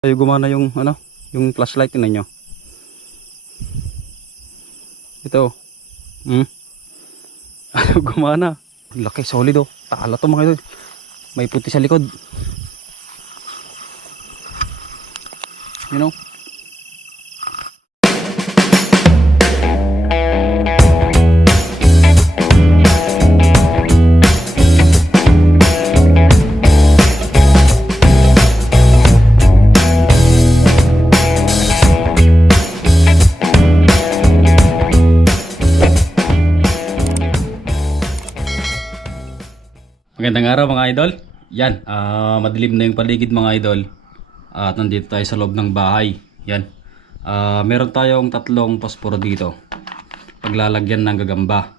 Ay gumana yung ano, yung flashlight tingnan nyo. Ito. Hmm. Ayaw gumana. Laki solid oh. Tala to mga idol. May puti sa likod. You know? Magandang araw mga idol. Yan, ah, madilim na yung paligid mga idol. At nandito tayo sa loob ng bahay. Yan. Ah, meron tayong tatlong posporo dito. Paglalagyan ng gagamba,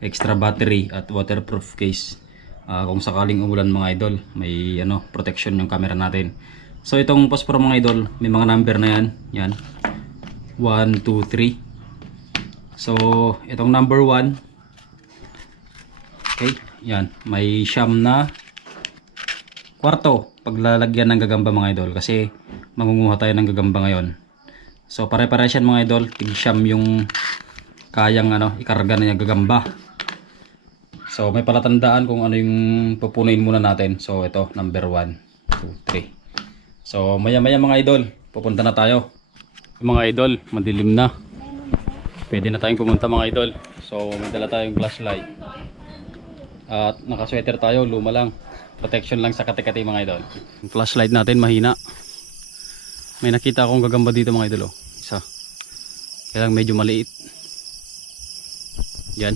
extra battery at waterproof case. Ah, kung sakaling umulan mga idol, may ano, protection yung camera natin. So itong posporo mga idol, may mga number na yan. Yan. 1, 2, 3. So itong number 1, Okay, yan. May siyam na kwarto paglalagyan ng gagamba mga idol kasi mangunguha tayo ng gagamba ngayon. So pare-pare yan mga idol. Tig siyam yung kayang ano, ikarga na yung gagamba. So may palatandaan kung ano yung pupunuin muna natin. So ito, number 1, 2, 3. So maya maya mga idol, pupunta na tayo. Mga idol, madilim na. Pwede na tayong pumunta mga idol. So may dala tayong flashlight. At naka-sweater tayo, luma lang. Protection lang sa kati-kati mga idol. Yung flashlight natin mahina. May nakita akong gagamba dito mga idol. Oh. Isa. Kaya lang medyo maliit. Yan.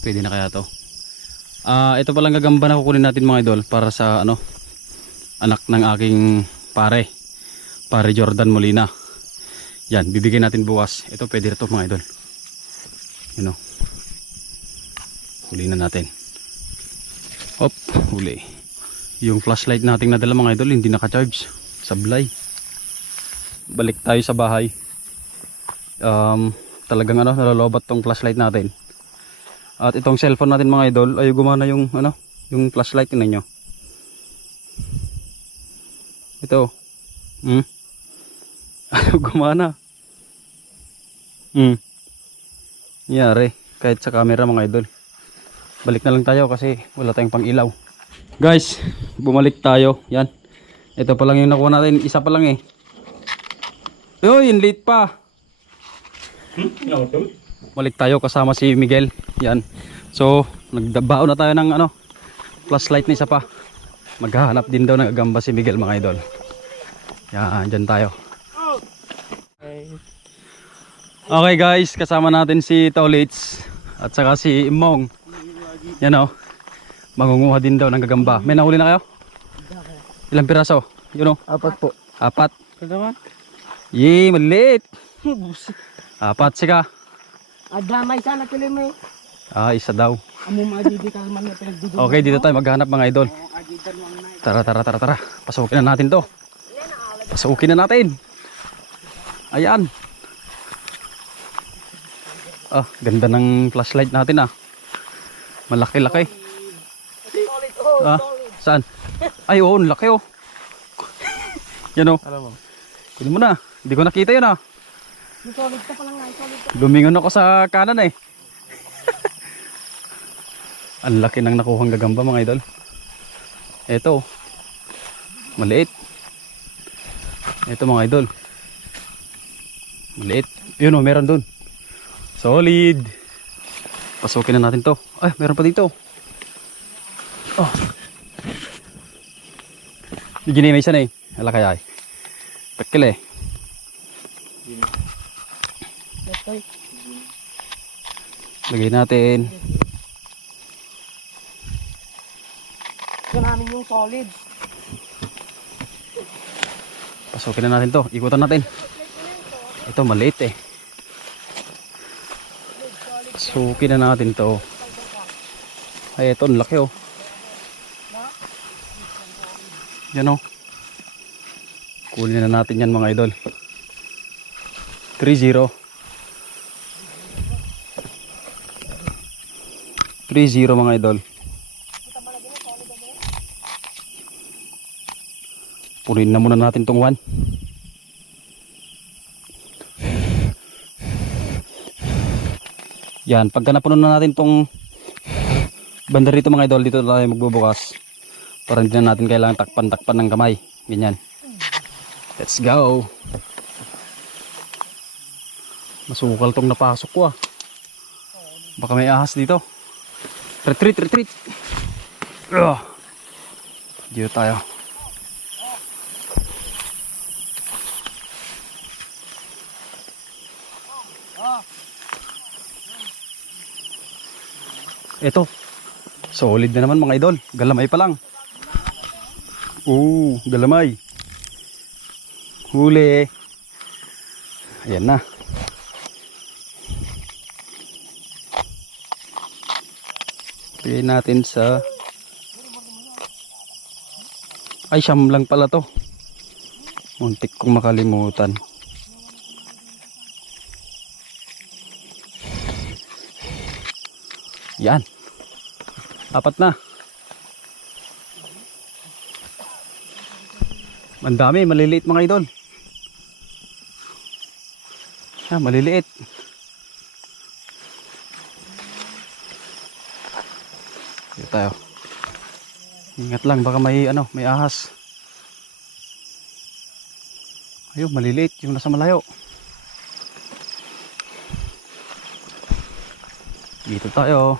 Pwede na kaya to. Ah, ito palang gagamba na kukunin natin mga idol para sa ano anak ng aking pare. Pare Jordan Molina. Yan, bibigyan natin bukas. Ito pwede na to mga idol. You know. Huli na natin. Op, huli. Yung flashlight nating nadala mga idol hindi naka-charge. Sablay. Balik tayo sa bahay. Um, talagang ano, nalolobat tong flashlight natin. At itong cellphone natin mga idol, ay gumana yung ano, yung flashlight tingnan nyo. Ito. Hmm. Ayaw gumana. Hmm. Yari, kahit sa camera mga idol balik na lang tayo kasi wala tayong pang ilaw guys bumalik tayo. Yan. Ito pa lang yung nakuha natin. Isa pa lang eh. Uy late pa. Balik tayo kasama si Miguel. Yan. So nagdabao na tayo ng ano flashlight na isa pa. Maghahanap din daw ng agamba si Miguel mga idol. Yan dyan tayo. Okay guys. Kasama natin si Tolits at saka si Mong yan o. Mangunguha din daw ng gagamba. May nahuli na kayo? Ilang piraso? Yun o. Apat po. Apat. Kagawa? Yee, maliit. Apat sika. Adamay sana tuloy mo eh. Ah, isa daw. Okay, dito tayo maghanap mga idol. Tara, tara, tara, tara. Pasukin na natin to. Pasukin na natin. Ayan. Ah, ganda ng flashlight natin ah. Malaki-laki. Ah, saan? Ay, oo, laki oh. Yan oh. Alam mo. Kunin mo na. Hindi ko nakita yun ah. Solid ka pa lang nga. Solid ka. Lumingon ako sa kanan eh. ang laki ng nakuhang gagamba mga idol. Ito. Maliit. Ito mga idol. Maliit. Yun oh, meron dun. Solid. Pasukin na natin to. Ay, meron pa dito. Oh. Bigyan may isa na eh. Ala kaya eh. Pekil eh. Lagay natin. Ito namin yung solid. Pasukin na natin to. Ikutan natin. Ito maliit eh. Sukin na natin to. Ay, ito ang laki oh. Yan oh. Kunin na natin yan mga idol. 3-0. 3-0 mga idol. Punin na muna natin tong one. Yan, pagka napuno na natin tong banda rito mga idol, dito tayo magbubukas. Para hindi na natin kailangan takpan-takpan ng kamay. Ganyan. Let's go. Masukal tong napasok ko ah. Baka may ahas dito. Retreat, retreat. Ugh. Dito tayo. Ito. Solid na naman mga idol. Galamay pa lang. Oo, galamay. Huli. Ayan na. Lagay natin sa Ay, siyam lang pala to. Muntik kong makalimutan. Yan. Apat na. Ang dami, maliliit mga idol. Ah, maliliit. Dito tayo. Ingat lang, baka may ano, may ahas. Ayun, maliliit yung nasa malayo. Dito tayo.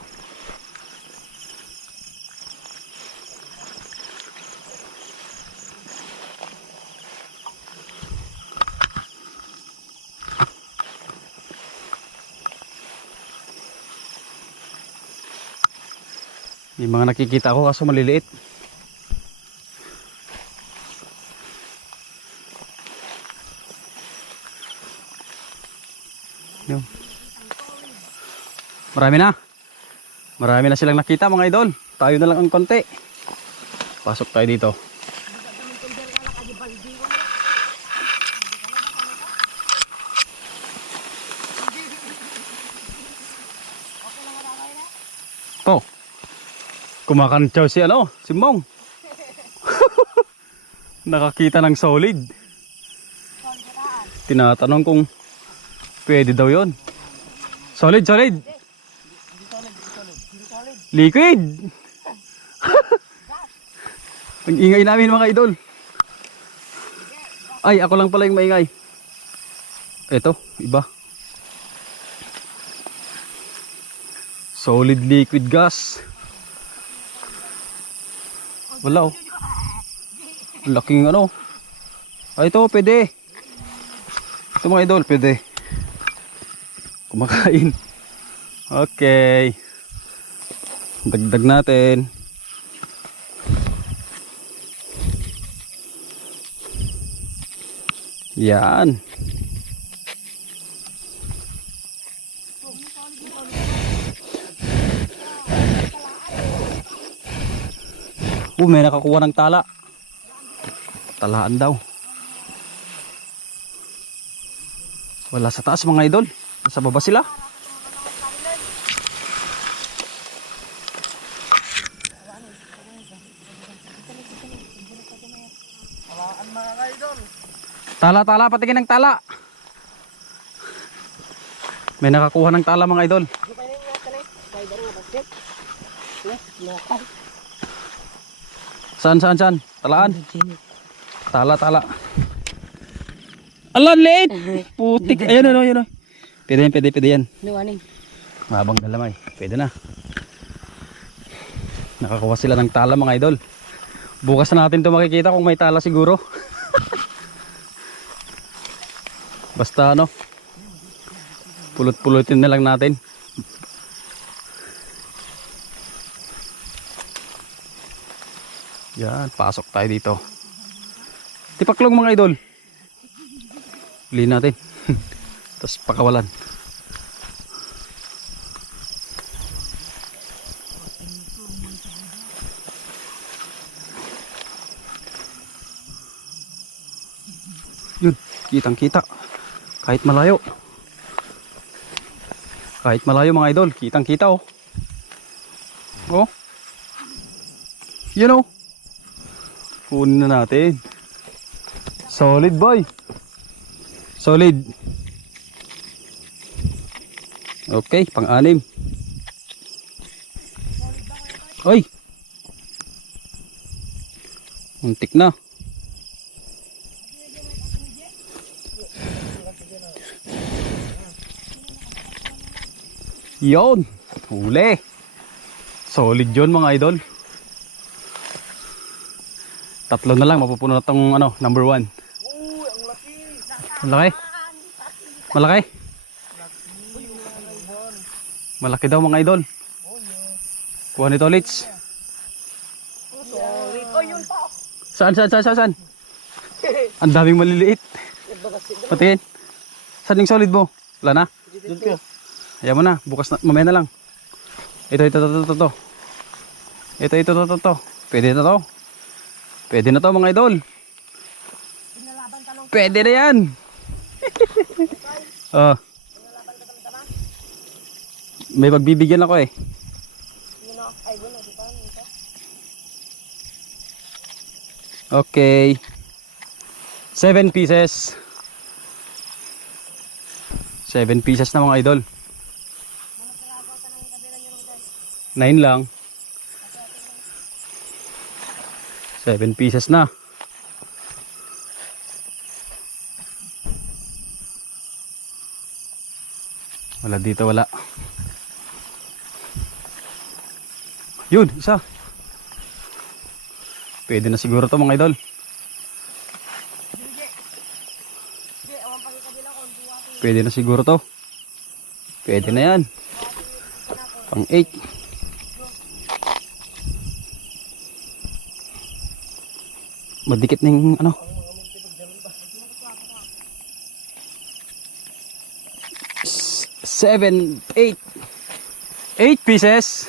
May mga nakikita ako kaso maliliit. Yun. Marami na. Marami na silang nakita mga idol. Tayo na lang ang konti. Pasok tayo dito. Kumakantsaw si ano, si Mong. Nakakita ng solid. Tinatanong kung pwede daw yon. Solid, solid. Liquid. Ang ingay namin mga idol. Ay, ako lang pala yung maingay. Ito, iba. Solid liquid gas. Wala oh. Laking ano. Ay, ito, pwede. Ito mga idol, pwede. Kumakain. Okay. Dagdag natin. Yan. Oh, may nakakuha ng tala. Talaan daw. Wala sa taas mga idol. Nasa baba sila. Tala, tala, patingin ng tala. May nakakuha ng tala mga idol. Ano pa yun yung tali? Spider nga basket. Yes, lokal. Saan, saan, saan? Talaan. Tala, tala. Alan, late! Putik. Ayan, ano, ayan. ano. Pwede yan, pwede, pwede yan. Ano aning? Mahabang dalamay. Pwede na. Nakakuha sila ng tala mga idol. Bukas na natin ito makikita kung may tala siguro. Basta ano. Pulot-pulutin na lang natin. Yan, pasok tayo dito. Tipaklong mga idol. Huli natin. Tapos pakawalan. Yun, kitang kita. Kahit malayo. Kahit malayo mga idol, kitang kita oh. Oh. Yun oh. Kunin na natin. Solid boy. Solid. Okay, pang-anim. Oy. Muntik na. Yon. Huli. Solid yon mga idol. Tatlo na lang, mapupuno na tong ano, number one. Uy, ang laki. Malaki? Malaki? Malaki daw mga idol. Kuha nito pa. Saan, saan, saan, saan, saan? Ang daming maliliit. Patingin. Saan yung solid mo? Wala na? Ayaw mo na. Bukas na. Mamaya na lang. Ito, ito, ito, ito. Ito, ito, ito, ito, ito. Pwede na to. Pwede na to mga idol. Pwede na yan. oh. May pagbibigyan ako eh. Okay. Seven pieces. Seven pieces na mga idol. Nine lang. Seven pieces na. Wala dito, wala. Yun, isa. Pwede na siguro to mga idol. Pwede na siguro to. Pwede na yan. Pang 8. Madikit na yung ano. S- Seven, eight. Eight pieces.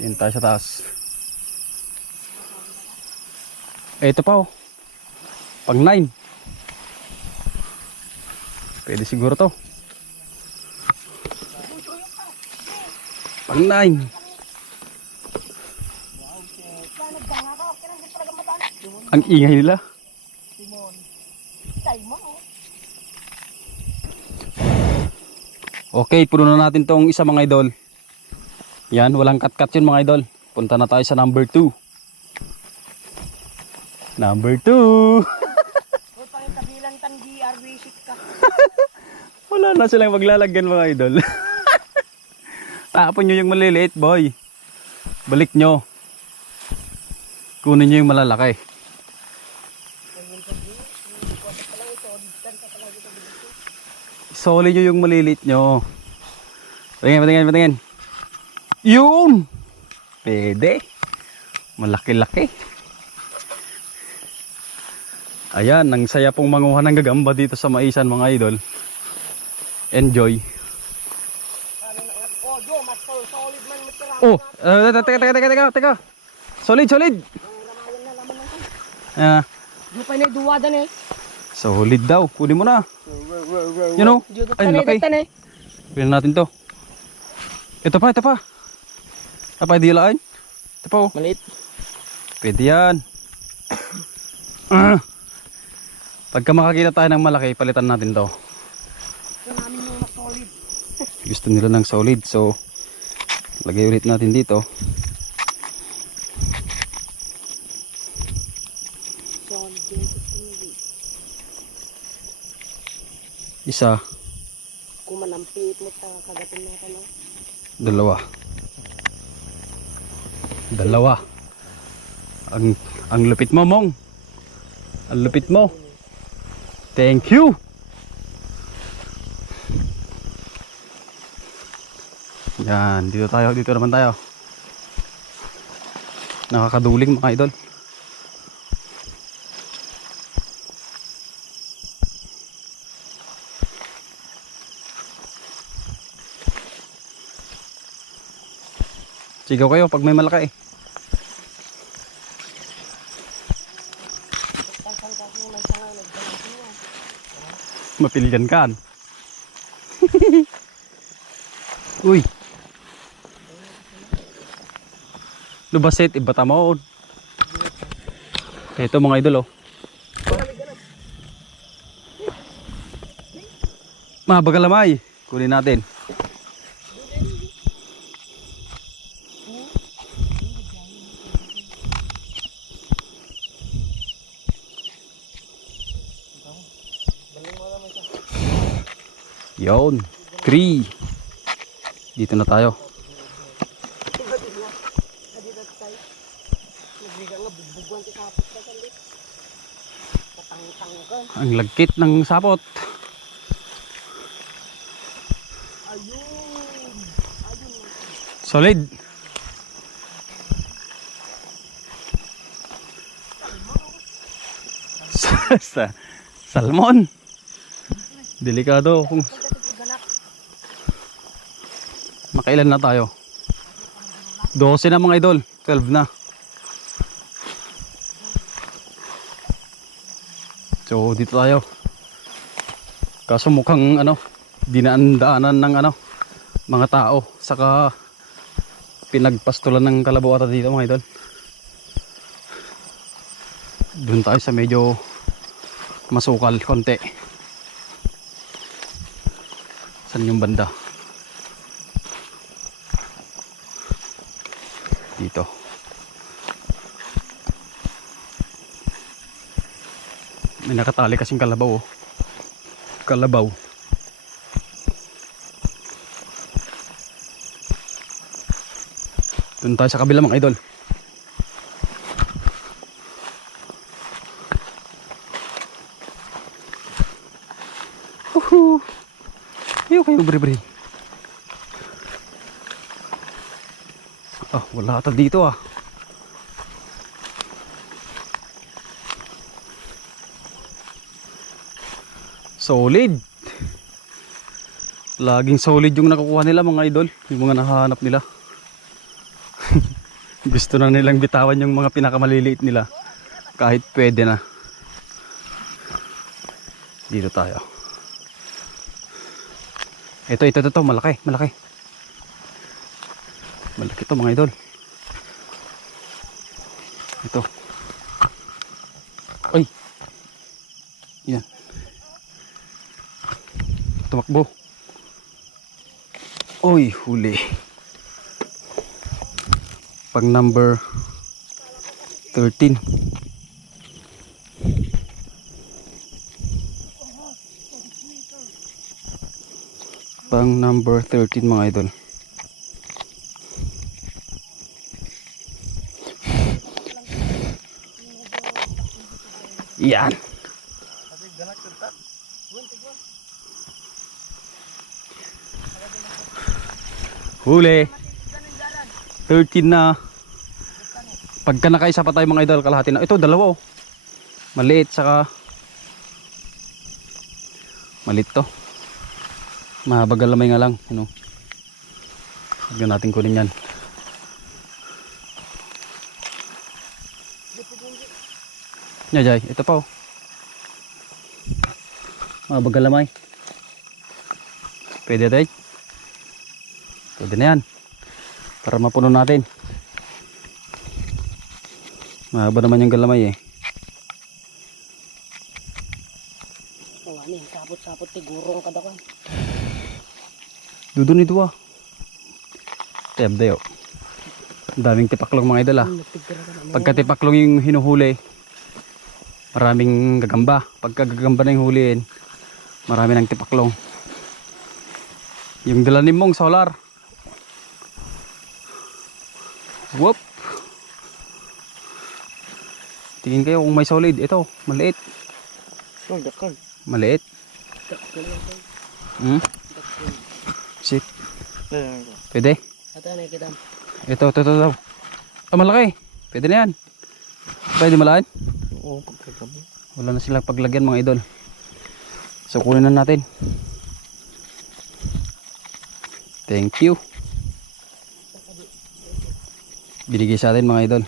Yan tayo sa taas. Ito pa oh. Pang 9. Pwede siguro to. Pang 9. Nagdanga ka. Kaya hindi talaga mataan. Ang ingay nila. Timon. Oh. Okay, puno na natin tong isa mga idol. Yan, walang cut-cut yun mga idol. Punta na tayo sa number 2. Number 2. Huwag pa yung kabilang tan DR visit ka. Wala na silang maglalagyan mga idol. Tapon nyo yung maliliit boy. Balik nyo. Kunin nyo yung malalaki. Solid nyo yung maliliit nyo. Patingin, patingin, patingin. Yun! Pwede. Malaki-laki. Ayan, ang saya pong manguha ng gagamba dito sa Maisan mga idol. Enjoy. Oh, uh, teka, teka, teka, teka, teka. Solid, solid. Ah, Jo pa na duwada na eh. Solid daw. Kunin mo na. You know? Ay, laki. Kunin natin to. Ito pa, ito pa. Apa, di laan? Ito pa, oh. Maliit. Pwede yan. Pagka makakita tayo ng malaki, palitan natin to. Gusto nila ng solid, so lagay ulit natin dito. Solid din sa tingin. Isa, Kung manampit mo ta kagatin ka no. dalawa. Dalawa. Ang ang lupit mo, Mong. Ang lupit mo. Thank you. Yan, dito tayo, dito naman tayo. Nakakaduling mga idol. Sigaw kayo pag may malaki eh. Mapilyan kan. Uy. Lubasit, iba tamon. Ito mga idol oh. Mabagalamay. Kunin natin. Yon. 3. Dito na tayo. Ang lagkit ng sapot. Solid. Sa, sa salmon. Delikado kung Makailan na tayo? 12 na mga idol. 12 na. So dito tayo. Kaso mukhang ano, dinaan-daanan ng ano, mga tao. Saka pinagpastulan ng kalabaw ata dito mga idol. Doon tayo sa medyo masukal konti. Saan yung banda? Dito. May nakatali kasing kalabaw oh. Kalabaw. Doon tayo sa kabila mga idol. Ayaw kayo bri-bri. Ah, wala ata dito ah. Solid. Laging solid yung nakukuha nila mga idol. Yung mga nahanap nila. Gusto na nilang bitawan yung mga pinakamaliliit nila. Kahit pwede na. Dito tayo. Ito, ito, ito, ito. Malaki, malaki. Malaki to mga idol. Ito. Ay. Yan. Tumakbo. Oy, huli. Pag number 13. Pang number 13 mga idol. Yan. Huli. 13 na. Pagka nakaisa pa tayo mga idol, kalahati na. Ito, dalawa oh. Maliit, saka maliit to. Mahabagalamay nga lang. You know. Huwag na natin kunin yan. Nya jay, ito pa oh. Mahabagalamay. Pwede tayo. Pwede na yan. Para mapuno natin. Mahaba naman yung galamay eh. Ang ano eh, sapot-sapot tigurong kada Dudun ito ah. Teb dayo. Daming tipaklong mga idol ah. Pagka tipaklong yung hinuhuli, maraming gagamba. Pagka gagamba na yung huliin, marami ng tipaklong. Yung dalanim mong solar. Whoop! Tingin kayo kung may solid. Ito, maliit. Maliit. Hmm? Dakal. Pwede? Ito. Ito, ito, ito. Ah, malaki. Pwede na yan. Pwede malain? Oo, pagkagabi. Wala na silang paglagyan mga idol. So kunin na natin. Thank you. Binigay sa atin mga idol.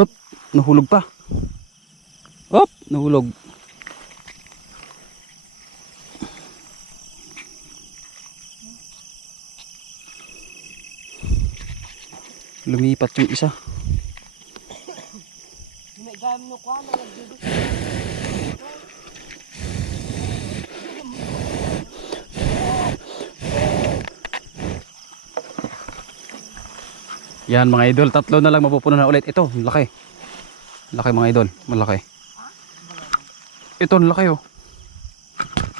Up, nahulog pa. Up, nahulog. Lumipat yung isa. Yan mga idol, tatlo na lang mapupuno na ulit. Ito, laki. Laki mga idol, malaki. Ito, ang laki oh.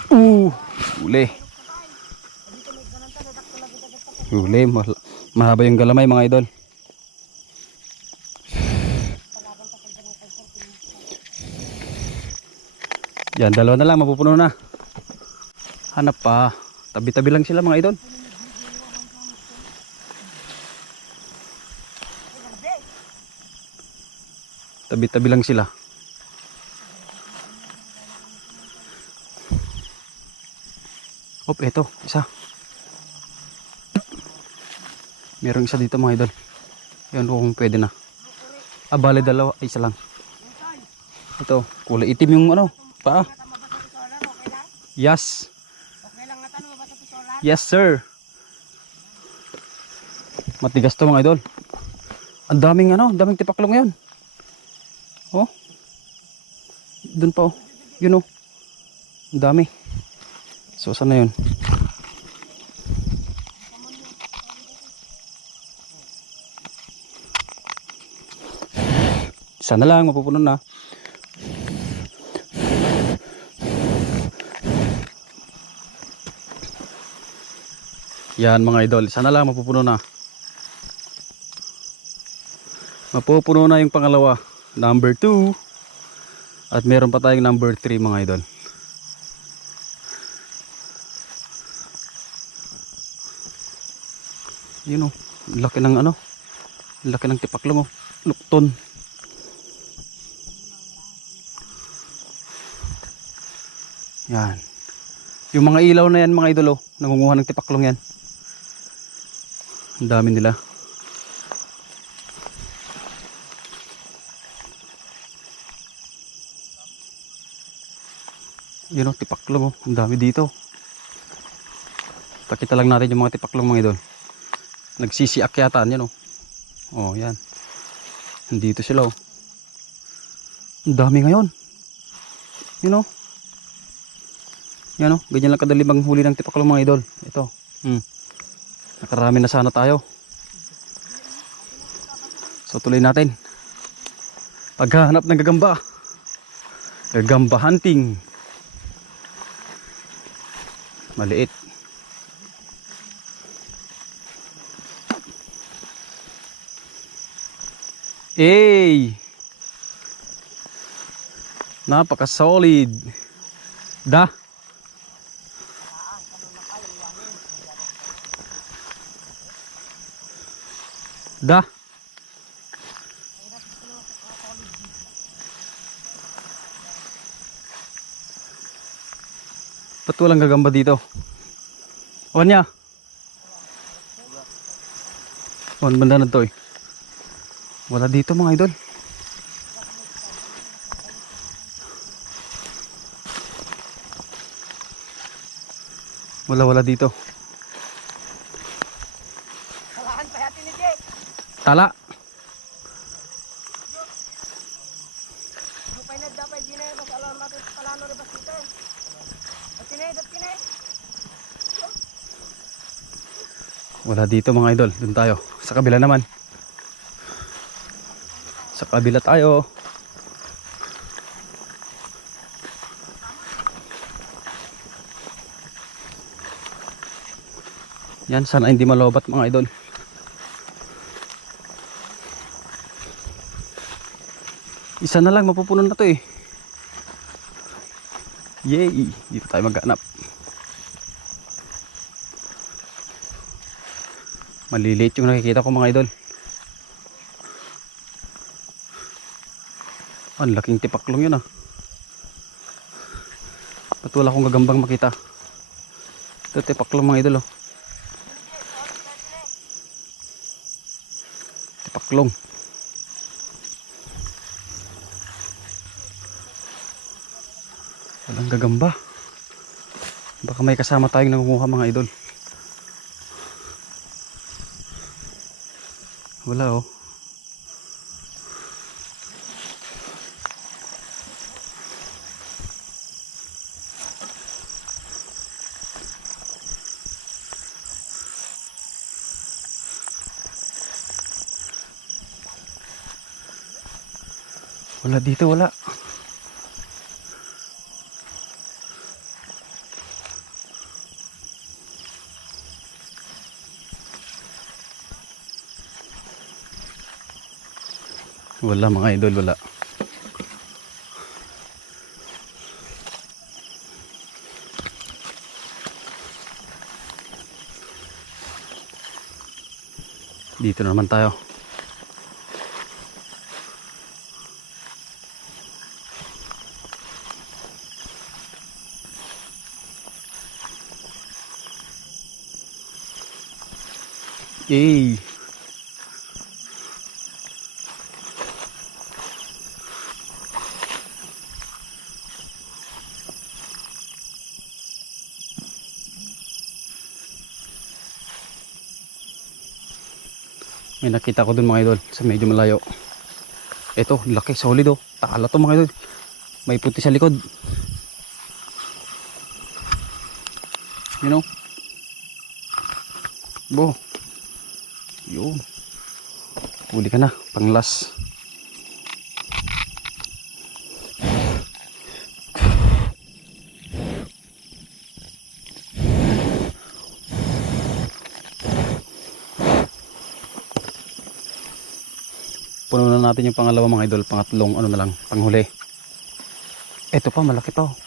Uh, uli. Uli, mal- mahaba yung galamay mga idol. Yan, dalawa na lang, mapupuno na. Hanap pa. Tabi-tabi lang sila mga idol. Tabi-tabi lang sila. Hop, eto, isa. Merong isa dito mga idol. Yan kung pwede na. Ah, bale dalawa. Isa lang. Ito, kulay itim yung ano, paa. Yes. Yes, sir. Matigas to mga idol. Ang daming ano, daming tipaklong ngayon. Oh. Doon pa oh. Yun oh. Ang dami. So, saan na yun? Sana lang, mapupuno na. Yan mga idol, sana lang mapupuno na. Mapupuno na yung pangalawa, number 2. At meron pa tayong number 3 mga idol. Yun oh, laki ng ano, laki ng tipaklong oh, lukton. Yan. Yung mga ilaw na yan mga idol oh, nangunguha ng tipaklong yan. Ang dami nila. Yun o, tipaklong o. Ang dami dito. Pakita lang natin yung mga tipaklong mga idol. Nagsisiak yata. Yan o. Oh, yan. Nandito sila o. Ang dami ngayon. Yun o. Yan o. Ganyan lang kadali manghuli ng tipaklong mga idol. Ito. Hmm. Nakarami na sana tayo. So tuloy natin. Paghahanap ng gagamba. Gagamba hunting. Maliit. Hey! Napaka solid. Da. Da. Ba't walang gagamba dito? O niya? Ano banda na to eh? Wala dito mga idol. Wala wala dito. Tala. Wala dito mga idol. Doon tayo. Sa kabila naman. Kabila tayo. Yan, sana hindi malobat mga idol. Isa na lang, mapupuno na to eh. Yay! Dito tayo maghanap. Maliliit yung nakikita ko mga idol. Ang laking tipaklong yun ah. Ba't wala akong gagambang makita? Ito tipaklong mga idol oh. Tipaklong. Walang gagamba. Baka may kasama tayong nangunguha mga idol. Wala oh. Wala dito, wala. Wala mga idol, wala. Dito na naman tayo. Eh. May nakita ko dun mga idol sa medyo malayo. Ito, laki, solid oh. Tala to mga idol. May puti sa likod. You know? Bo. Yun. Huli ka na, panglas. Puno na natin yung pangalawa mga idol, pangatlong ano na lang, panghuli. Ito pa, malaki oh.